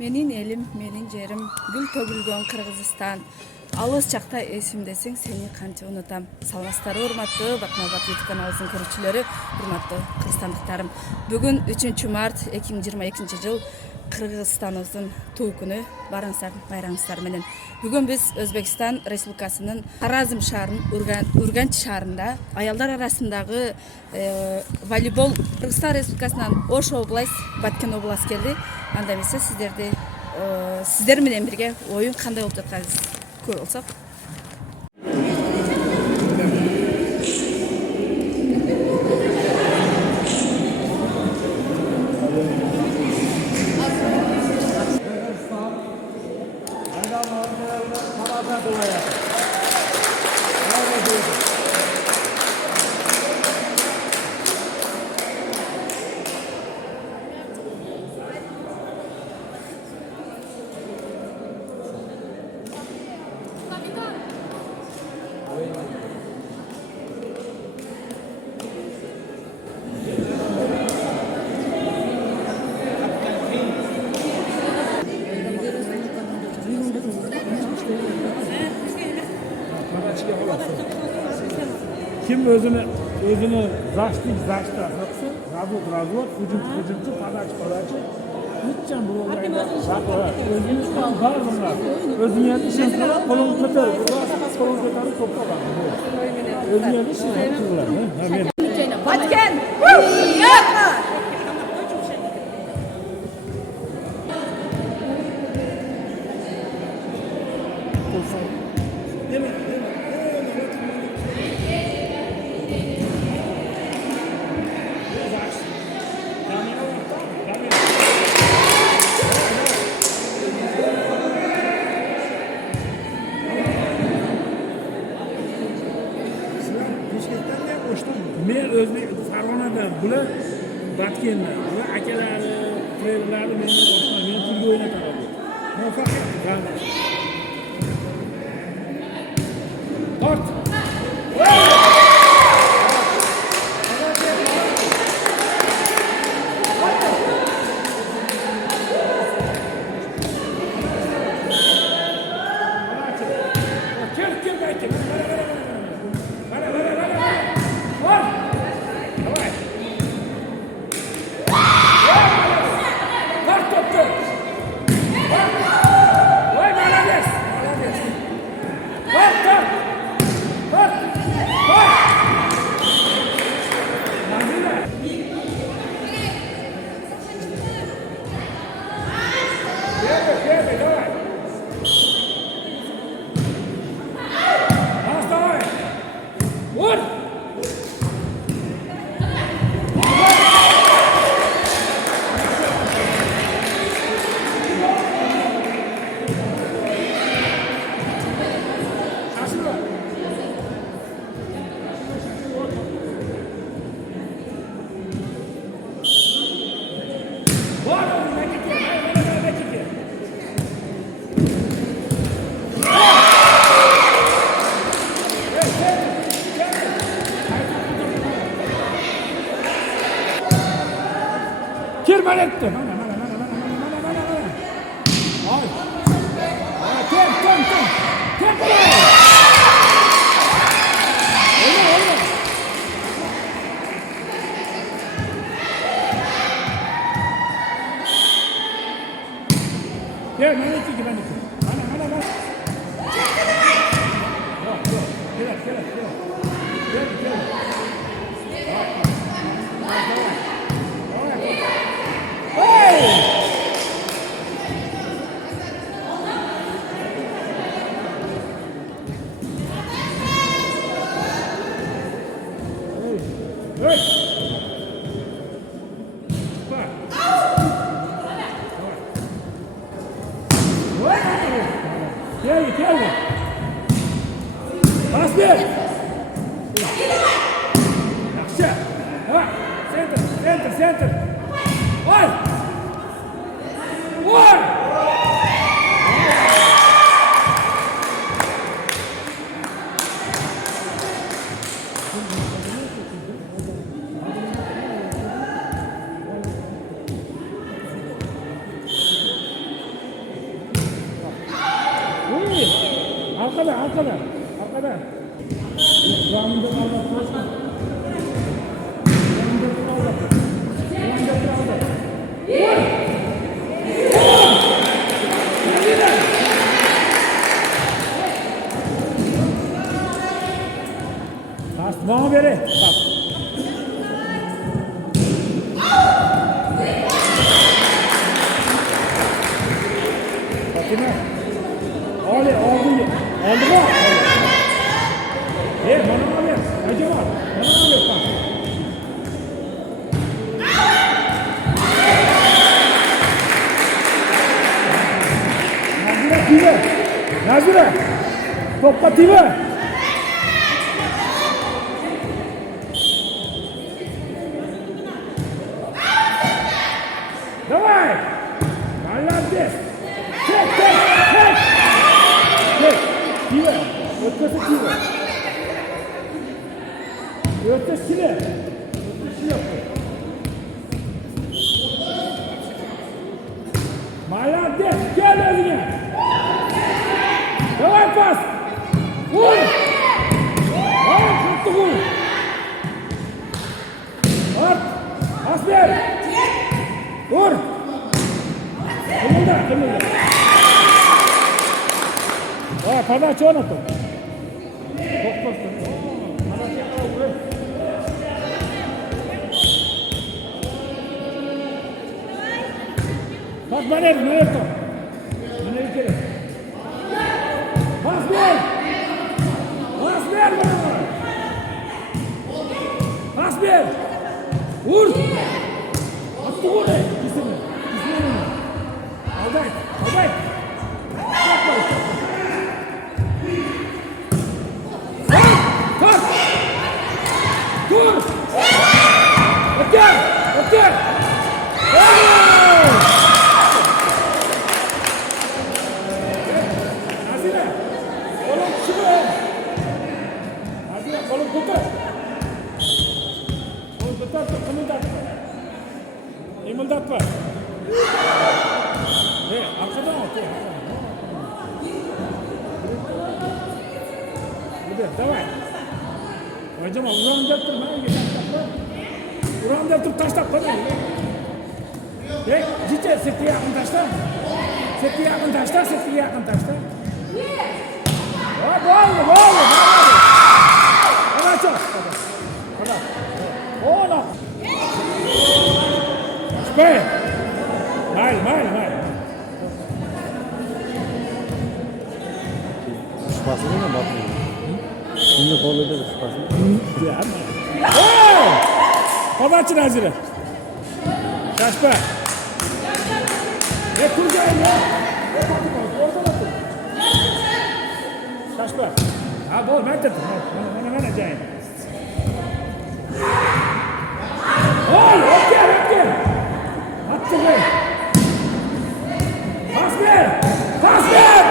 Menin elim, menin jerim, gül tөгүлгөн Kırgızistan. Алыс чакта эсимдесең, сени канча унутам. Саламатсыздарбы, урматтуу Бакмабат YouTube каналыбыздын көрүүчүлөрү, урматтуу кыргызстандыктарым. Бүгүн 3 март 2022 жыл Кыргызстаныбыздын туу күнү. Барыңыздар байрамыңыздар менен. Бүгүн биз Өзбекстан Республикасынын Таразым шаарынын Урганч шаарында аялдар арасындагы волейбол Кыргызстан Республикасынан Ош область, Баткен область келди. Анда эмесе сиздер менен бирге оюн кандай болуп жатканын көрүп алсак. Kim özünü zaşta soksun, razvod, hücumcu, padaç. Gideceğim bu olayda. Özünü var bunlar. Özünü yerli şey kadar kolunu tutar. Kolunu tutarı topla var. Özünü yerli şey tutarlar. Баткен! Men Özbek Farg'onada bular Batkenda va akalari, trenerlari meni boshqa meni tilga o'ynatadi. Muvaffaqiyat. Ort. Kirmaletti. Ay. Tem. Öyle. Gel, ben iki. Bana. Yok. Gel. Gel. Bas bir. Yaxshi. Ha, center. Gol! Arkadan, arkadan. Arkadan. Devamında kalmak lazım. Devamında kalmak. Devamında kalmak. Taş bana beri. Bak. Bakın. Oldu, oldu. Oldu mu? Bana ver. Acaba. Bana ver bak. Nazire tibe. Nazire. Topla tibe. Давай! Молодец! Чек, чек, чек! Чek! Tibe! Ötesi tibe! Ötesine! Ötesi yok. Молодец! Gel özüne! Давай pas! Vur! Vur! Tuttu vur! At! Pas ver! Vur! Kımılda, kımılda. Padaç onu tut. Çok. Bak bana el, bana el top. Bana el kere. Pas ver! Pas ver bana! Pas ver! Vur! Attı vur! İkisini. Alday! Alday! Yapma işte. Kalk! Dur! Öter! Öter! Nazire! Kolum çıkıyor! Nazire kolum tutar! Kolum tutar, kımıldatma! Kımıldatma! Arkadan at ya. Давай. Hocam ulan döktüm ha. Ulan döktüm taş takmadı. Ciddi seti yakın taşta. Seti yakın taşta, seti yakın taşta. Bağlı. Hadi çok. Hadi. Oğlum. Spey. Mal. Spasını mı bakmıyor? Şimdi koluyla da spasını. Padaçın Nazire. Kaçma. Ne kurcayım ya? Kaçma. Ha bol ben dedim. Bana vereceğim. Öpke. Attı be. Pas ver. Pas ver.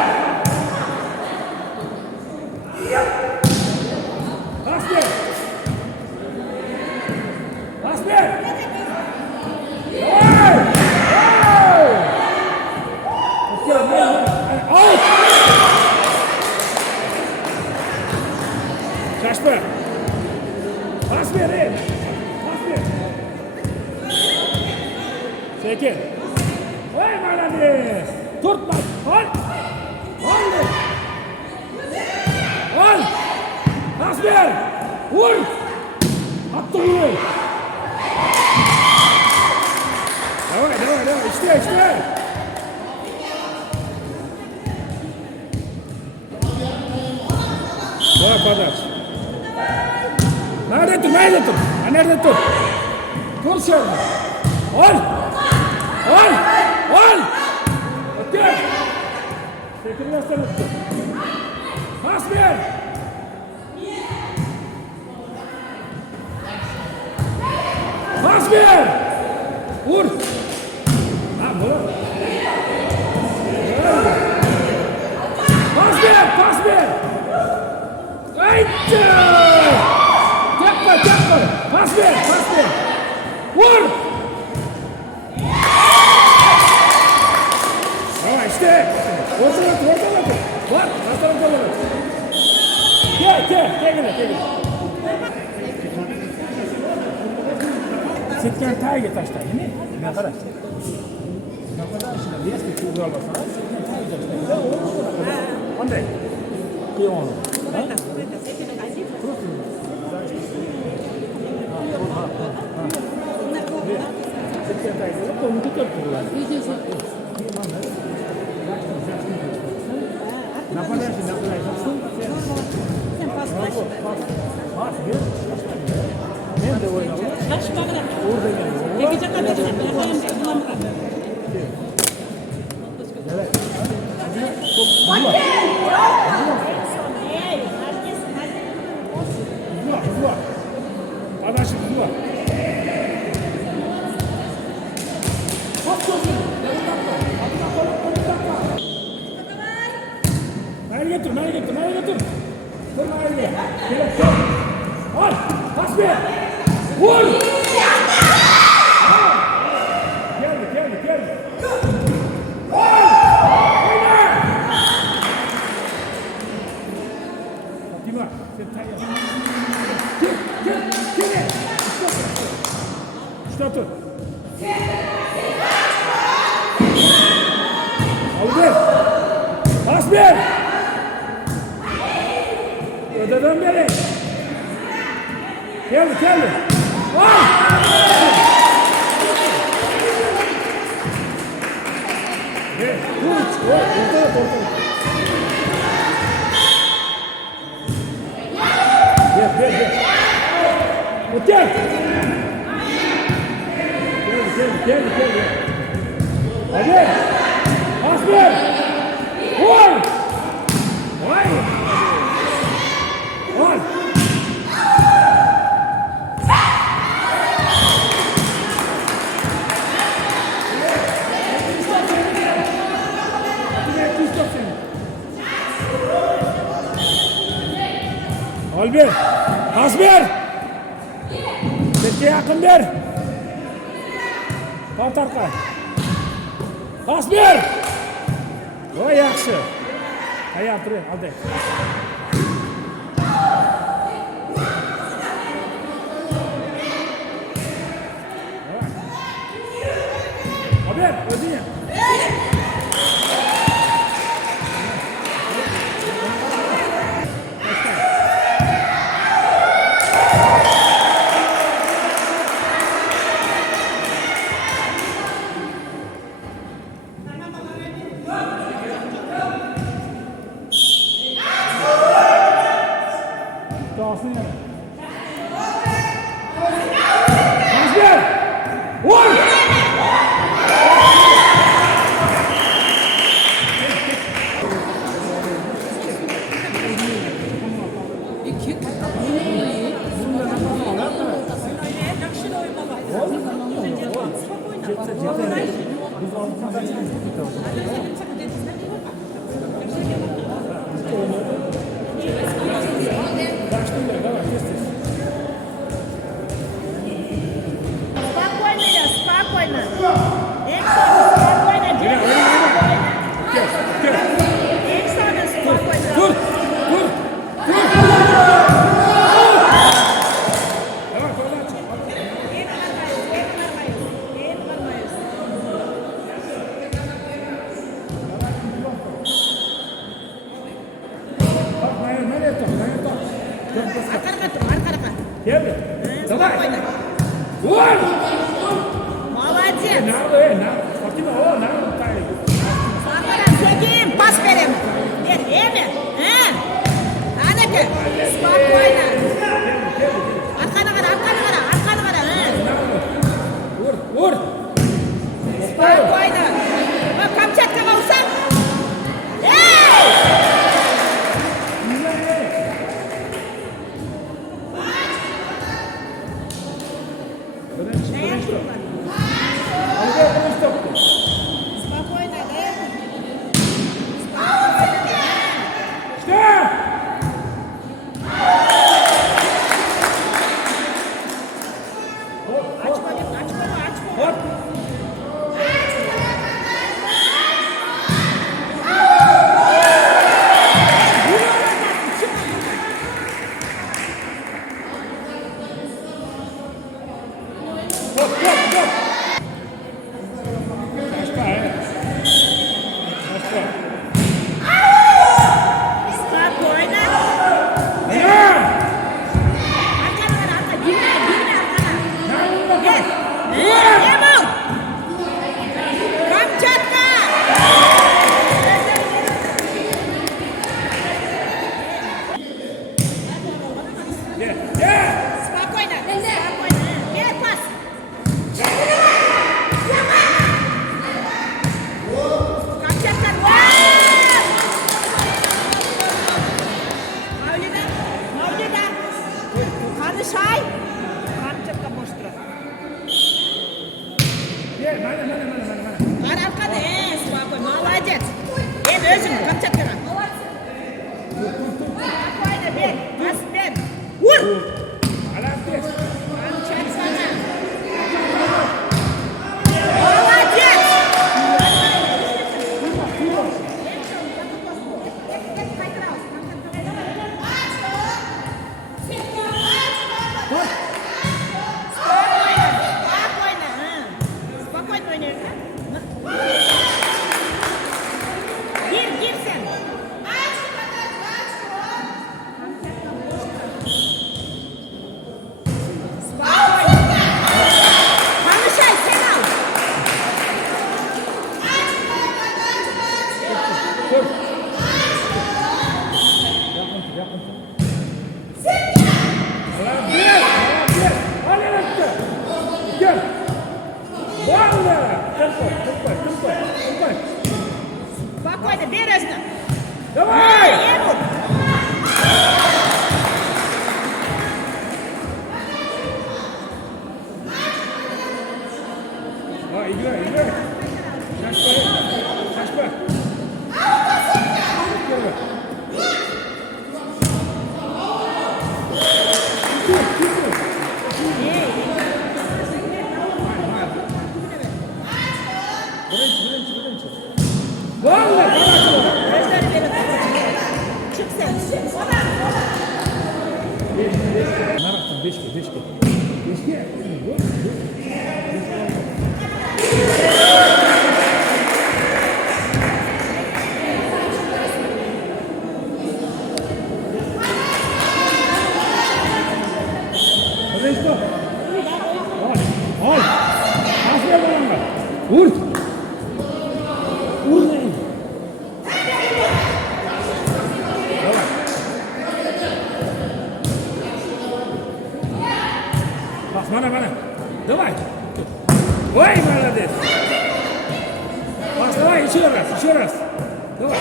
Kaçma. Pas ver. Çekil. Vay Melanie. Tutma. Al. Pas ver. Vur. Attı vur. Давай. İşte. Vay padaç. Nerede dur? Nerede dur? Dur şöyle. Al. Ötür. Çekilmezsen ötür. Pas ver. Pas ver. Vur. Ha bu. Pas ver. Haydi. Yapma. Pas ver. Vur. Ama işte. Ortada otur, ortada otur. Var, ortada otur. Gel, gel. Setken tagiga tashlaydi, nima qara. Naqadar ishlar, eski ko'rib olmasam, setken tagiga tashlaydi. Qanday? Qiyon. Setken tagiga qo'lni ko'tarib turadi. Naqadar Sen pas Pas ber. Men de o'ynadim. yaxshi bag'ra. Orada gel. Tegacha qadar bulamran. Zua. Adaşım zua. Nereye götür. Dur nereye. Gel. Al. Pas ver. Vur. Geldi. Fatima, sen tayar. Gel. Stop. Al ver. Pas ver. Ödeden beri. Geldi. Al. Gel. Ortada. Gel. Otel. Gel. Hadi. Pas ver. Vur. Vay. Al. Albert, pas ver. Setke yakın ver. Tart arka. Pas ver. O yaxşı. Ayağı dur, aldı. Albert, ödün ya. Dağılsın yani. Mazber! Vur! Спокойно. Спокойно. Dur! Gel. Давай. Vur! Молодец. Fatima o, ne? Спокойно. Сегим. Пас берем. Время. Анеке. Спокойно. Arkana kadar. Vur! Спокойно. Bak Kamçatka olsan. Stop. Dur. Yakın tut, yakın tut. Al yaratı. Gel. Valla. Tımpay. Спокойно, бережно. Давай. Едут. Играй. Шашпа. Birinci. Valla. Gözleri verin. Çık sen. Naraktan 5G. Resto. Al. Nasıl yapalım? Vur. Ne? Bak bana. Давай. Ой, молодец. Пас, давай, еще раз. Давай.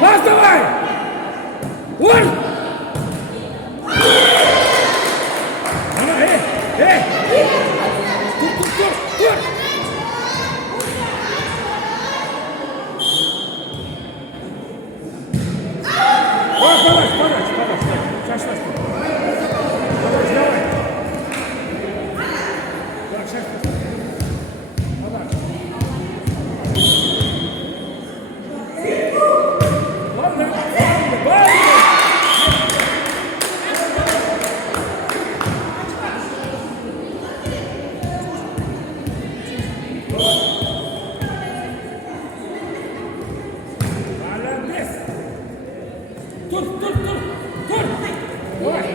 Пас, давай. Ой. Эй. Тур. Давай. Шаш. Давай. Шаш. Давай. Ладно. Молодец. Тур. Давай.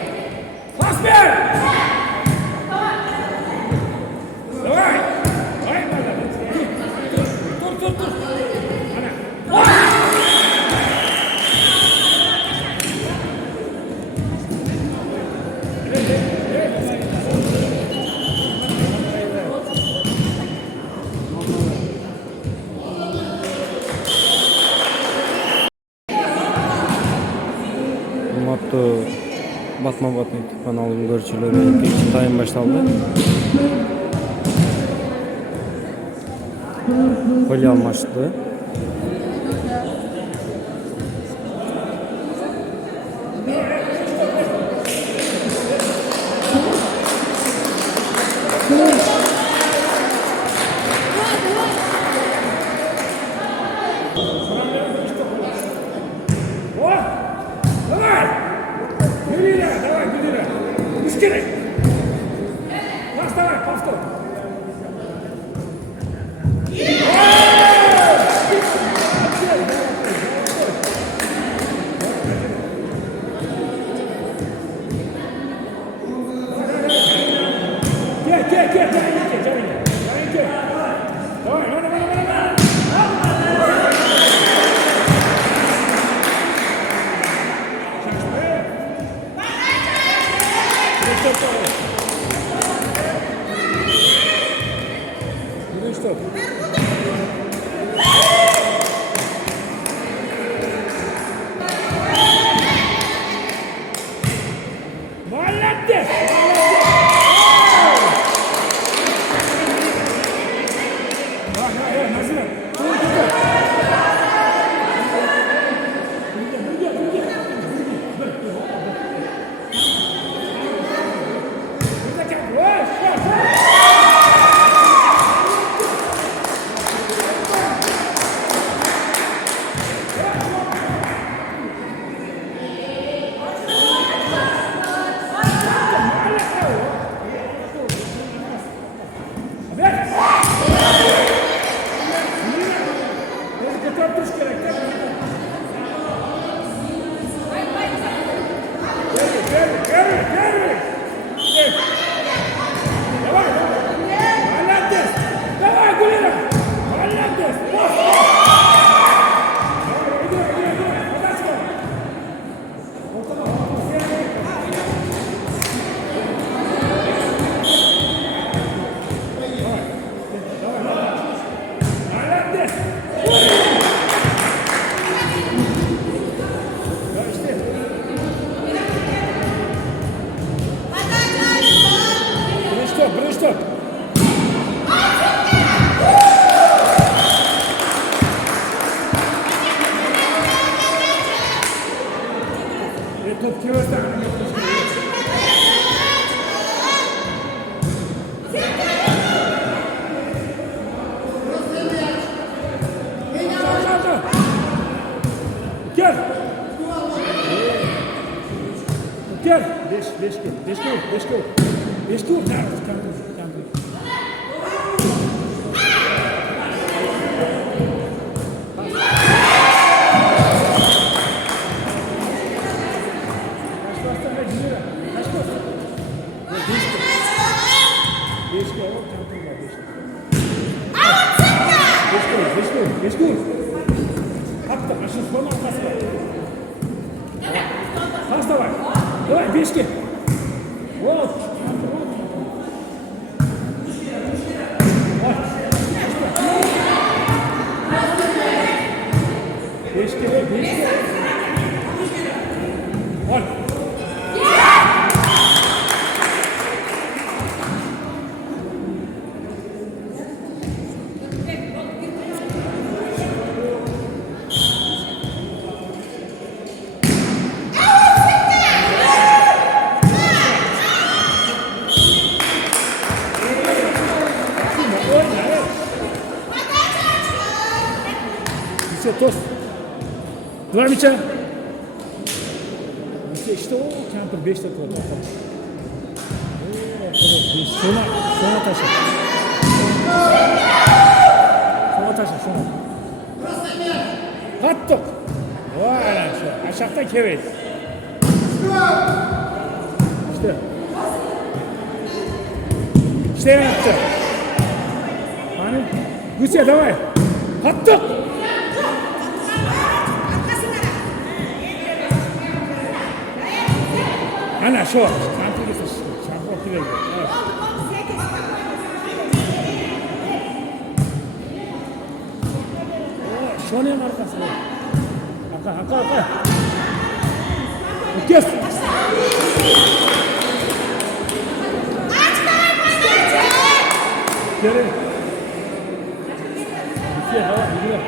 Пас бер. Давай. Ай, молодец. Тур. Ана. Hurmatlı Batma-Bat YouTube kanalının görüşçüleri ikinci tayın başlandı. Kolye amaçlı. Давай! Гулира! Ускорей! Давай, повтор! Стоп. Молодец! Называй. Gel. Beş gel. Beş gel. Kendiniz. Beş gol. Hatta aşın son arkası var. Pas da var. Давай, beşke. Вот. Beşke. Gol. Toz. Duvar mı çay? İşte o Kemper 5 dakika oldu. Sona taşı. Sona. Kattık. Vay lan şu. Aşağıda kevet. İşte yaptı. Hani? Gülse davay. Kattık. Ana şu. Şampiyon gibi. Evet. Şu ne markası? Arka. Kes. Geri. Bir hava. Gidiyor.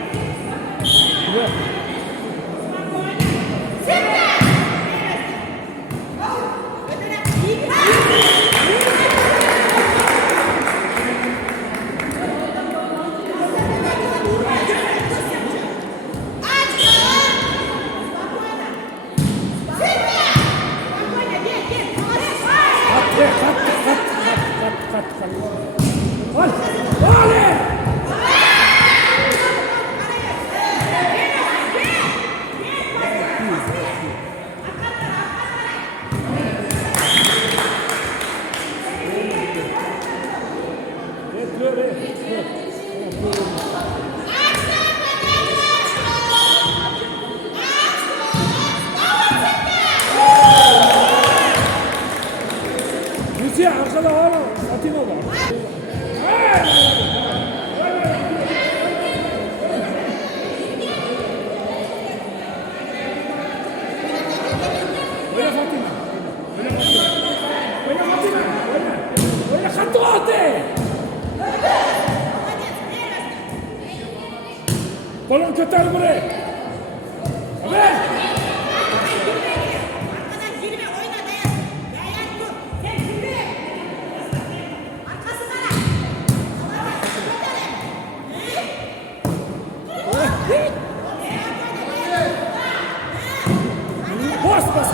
Lucia, arkada hala Fatima var. Öyle Fatima. Öyle hattı attı. Kolon kötü buraya. Evet. Bas.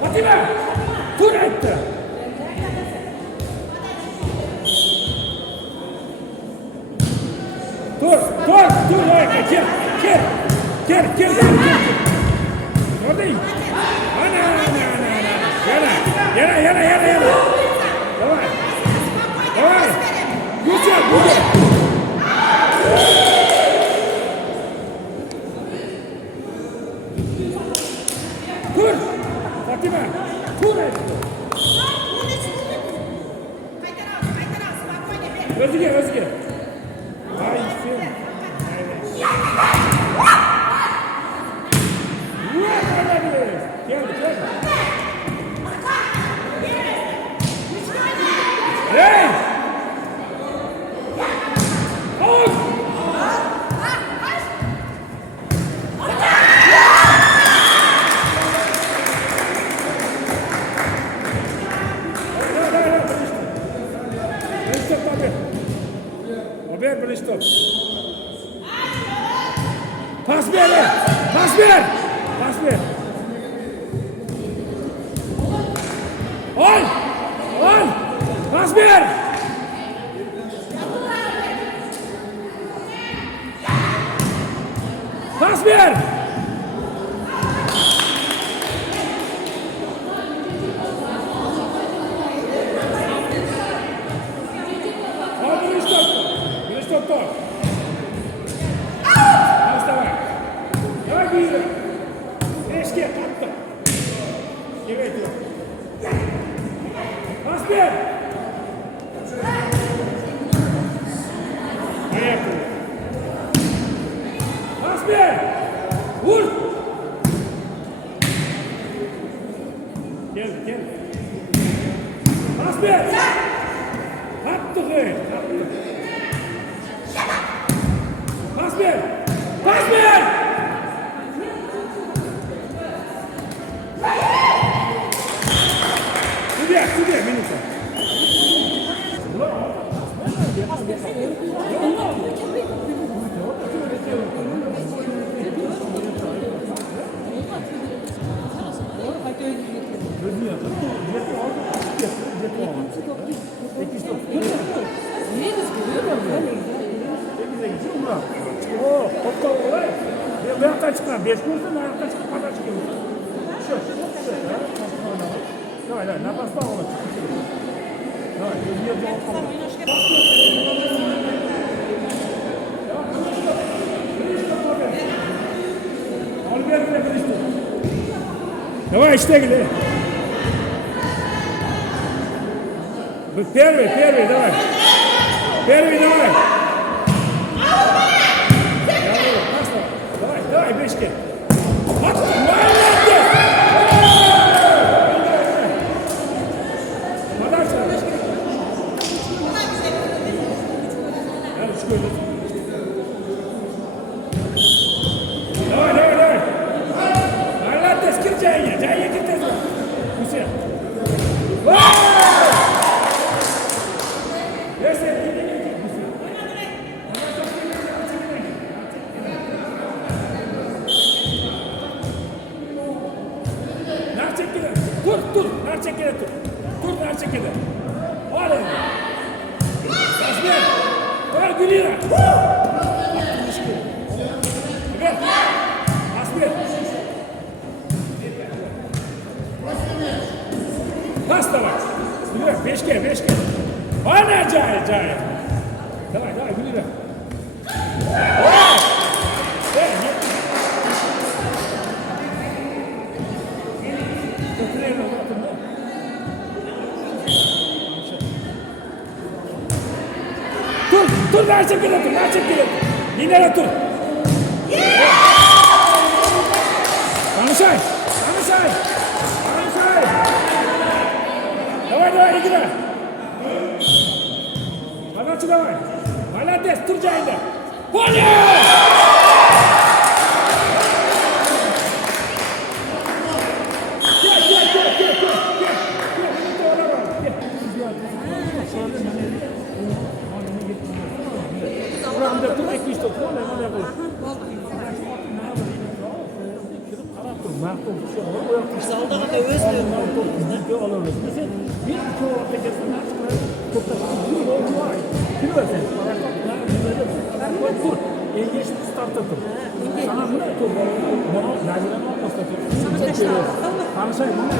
Fatima! Dur etti! Dur! Gel! Oradayım! Ana! Yana! Давай! Güzel! Dur! Fatima! Dur etti! Özge! Ay sen! Gel! Pas ver. Pas ver. Pas ver. Ol. Ol. Pas ver. Pas ver. Birinci top. Давай. Давай, Гиля. Эшке, атты. Evet yok. Pas ver. Ayak vur. Pas ver. Vur. Gel. Pas ver. Attı be. Pas ver. Pas ver. Сюда, минута. Bu yaktan çıkan 5 kursun, ayaktan çıkan kadar çıkıyor. Şu. Давай, напас Павлова. Давай, не Давай, штегли. Первый, давай. Давай. Давай, бешки. Давай. Молодец, Кирджайя, Кирджайя. Все. Dur, Narçekede. Oley. Asmer. Var Gülüyor. Evet. Asmer. Pas da var. Gülüyor. Beşke. Bana cahil. Давай, Gülüyor. Dur, Narçekede. Dinle dur. Tanışay. Давай, играй. Подачу давай. Молодец, Турджайда. Понял! Buramda dur, iki işte otur, ne yapalım? Zalda da özlüyorum. Mesela bir iki orta kesimler çıkıyor. Çok da bir oyuncu var. Kim var sen? Dur. Engeç startta dur. Sana mı dur? Bana Nacire'nin olmasına dur. Tanışay bana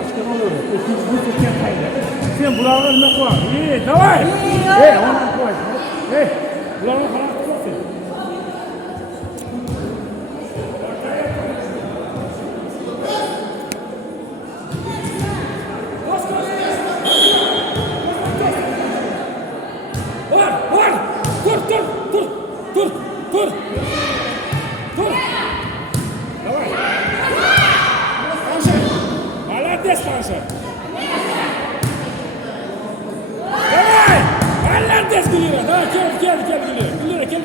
açıklama olur. İkinci Türkiye kaydı. Sen buralarına koy. İyi, davay. Ona koy. Buralarına falan koy. Dur. Давай. Танша. Молодец, Танша. Давай. Молодец, Гулира. Давай, gel, Гулира. Гулира. Gel.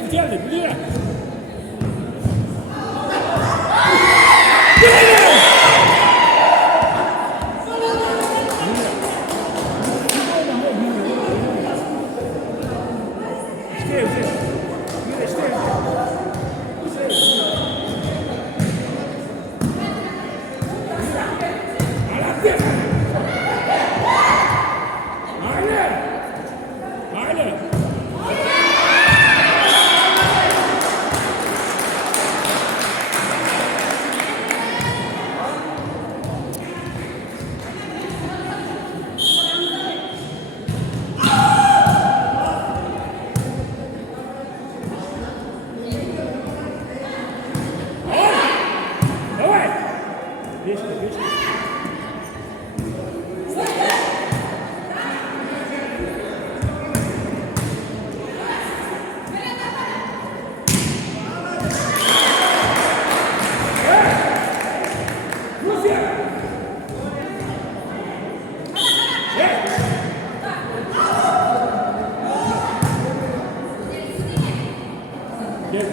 Gel.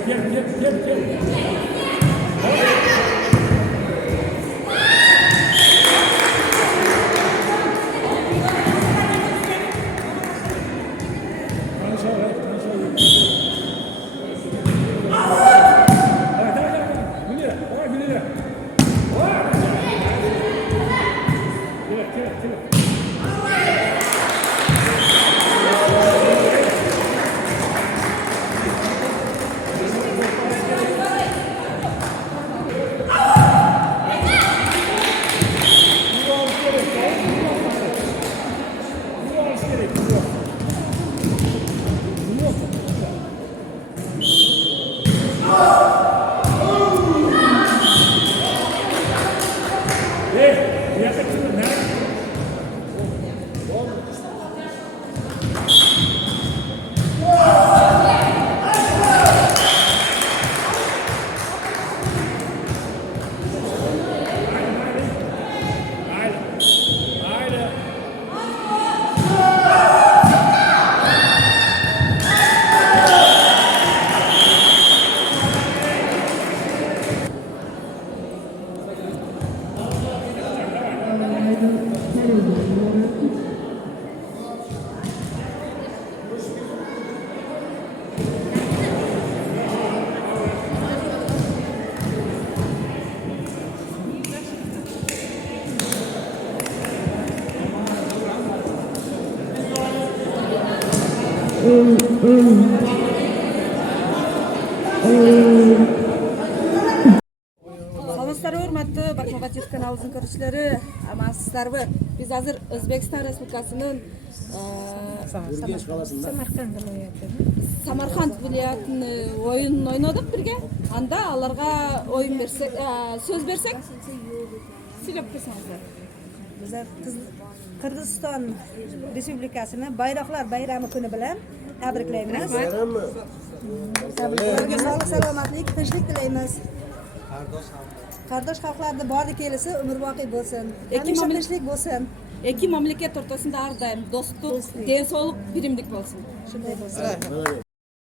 Саламатсыздарбы, урматтуу Бакмабат YouTube каналыбыздын көрүүчүлөрү, амансыздарбы? Биз азыр Өзбекстан Республикасынын Самарканд вилаятынын оюнун ойнодук бирге. Анда аларга оюн берсек, сөз берсек, сүйлөп берсеңиздер. Biz Kırgızistan Respublikası'nı Bayraklar Bayramı günü bilen tebriklaymiz. Sağlık, selamatlik, tinchlik tilaymiz. Kardeş halklarda bardı kelisi ömürbaqi bolsun. Hamisha tinchlik bolsun. Эки мамлекет ортосунда ар дайым достук, ден соолук, биримдик болсун. Shunday bolsun.